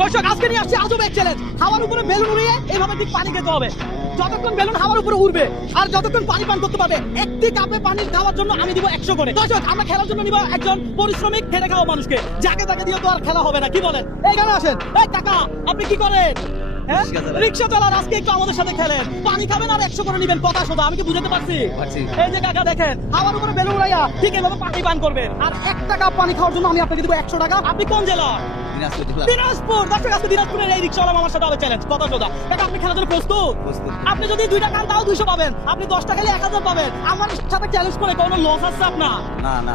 দর্শক আজকে নিয়ে আসছে আজব এক চ্যালেঞ্জ। হাওয়ার উপরে বেলুন উড়িয়ে এইভাবে ঠিক পানি খেতে হবে। যতক্ষণ বেলুন হাওয়ার উপরে উড়বে আর যতক্ষণ পানি পান করতে পারবে, একটি কাপে পানি খাওয়ার জন্য আমি দিব 100 করে। দর্শক আমরা খেলার জন্য নিব একজন পরিশ্রমিক খেটে খাওয়া মানুষকে, যাকে তাকে দিয়ে তো আর খেলা হবে না। কি বলেন? এইখানে আসেন। এই কাকা, আপনি কি করেন? রিক্সা চালান। আজকে একটু আমাদের সাথে খেলেন, পানি খাবেন আর 100 করে নিবেন। কথা শোনা, আমি কি বুঝাতে পারছি? এই যে কাকা দেখেন, হাওয়ার উপরে বেলুন উড়াইয়া ঠিক এইভাবে পানি পান করবেন, আর 1 কাপ পানি খাওয়ার জন্য আমি আপনাকে দিব 100 টাকা। আপনি কোন জেলা? দিনাজপুর। দর্শক আজকে দিনাজপুরের এই রিক্সাওয়ালা আমার সাথে হবে চ্যালেঞ্জ। কথা শোনা কাকা, আপনি খেলার জন্য প্রস্তুত? আপনি যদি 2টা খান তাও 200 পাবেন, আপনি 10টা খেলে 1000 পাবেন। আমার সাথে চ্যালেঞ্জ করে কোনো লস আছে আপনার?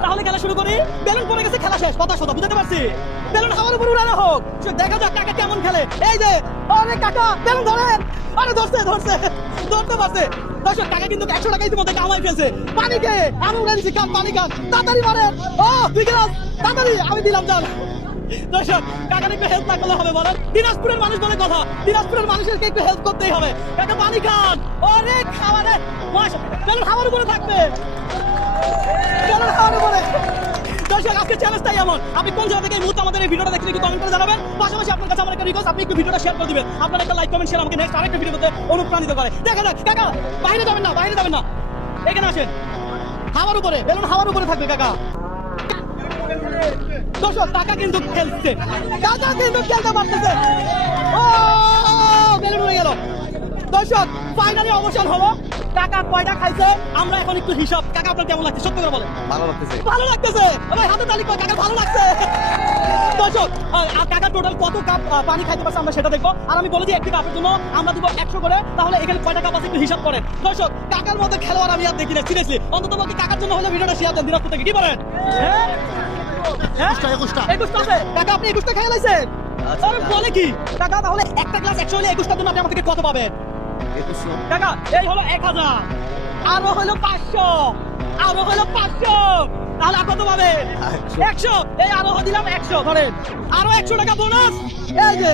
তাহলে খেলা শুরু করি। বেলুন পড়ে গেছে, খেলা শেষ। কথা শোনা, বুঝতে পারছি? বেলুন হাওয়ার উপরে উড়ানো হোক, দেখা যাক কাকা কেমন খেলে। এই যে আরে কাকা, বেলুন ধরেন। আরে ধরতে পারছে। দর্শক কাকা কিন্তু 100 টাকা ইতিমধ্যে কামাই ফেলছে। পানি খেয়ে আমি উড়ে দিচ্ছি। কান পানি খান, তাড়াতাড়ি মারেন। ও 2 গ্লাস তাড়াতাড়ি, আমি দিলাম। যান দর্শক, কাকার একটু হেল্প না করলে হবে বলেন? দিনাজপুরের মানুষ বলে কথা, দিনাজপুরের মানুষেরকে একটু হেল্প করতেই হবে। কাকা পানি খান। ওরে খাওয়ারে বেলুন হাওয়ার উপরে থাকবে, বেলুন হাওয়ার উপরে। দর্শক আজকে চ্যালেঞ্জটাই এমন। আপনি কোন জায়গা থেকে এই মুহূর্তে আমাদের এই ভিডিওটা দেখছেন একটু কমেন্ট করে জানাবেন। পাশাপাশি আপনার কাছে আমার একটা রিকোয়েস্ট, আপনি একটু ভিডিওটা শেয়ার করে দিবেন। আপনার একটা লাইক কমেন্ট শেয়ার আমাকে নেক্সট আরেকটা ভিডিও করতে অনুপ্রাণিত করে। দেখা যাক। কাকা বাইরে যাবেন না, এখানে আসেন। হাওয়ার উপরে বেলুন হাওয়ার উপরে থাকবে কাকা। দর্শক টাকা কিন্তু খেলতে পারতেছে। ও বেলুন উড়ে গেল। দর্শক ফাইনালি অবসান হলো। কাকা কয়টা খাইছে আমরা এখন একটু হিসাব। কাকা আপনার কেমন লাগছে সত্যি করে বলেন? ভালো লাগতেছে। ভাই হাতে তালি কয়, কাকা ভালো লাগছে। দর্শক কাকা টোটাল কত কাপ পানি খাইতে পারছে আমরা সেটা দেখবো। আর আমি বলেছি একটি কাপের জন্য আমরা দিব 100 করে। তাহলে এখানে কয়টা কাপ আছে একটু হিসাব করেন। দর্শক কাকার মতো খেলোয়াড় আমি আর দেখি না সিরিয়াসলি। অন্তত পক্ষে কাকার জন্য হলে ভিডিওটা শেয়ার দেন দিনাজপুর থেকে। কি বলেন? কাকা আপনি 21টা খেয়ে লাইছেন? বলে কি কাকা? তাহলে একটা গ্লাস 100 হলে 21টার জন্য আপনি আমাকে কত পাবেন? কাকা এই হলো 1000, আরো হলো 500, আরো হলো 500, তাহলে আর কত পাবে? 100। এই আরো দিলাম 100, ধরেন আরো 100 টাকা বোনাস। এই যে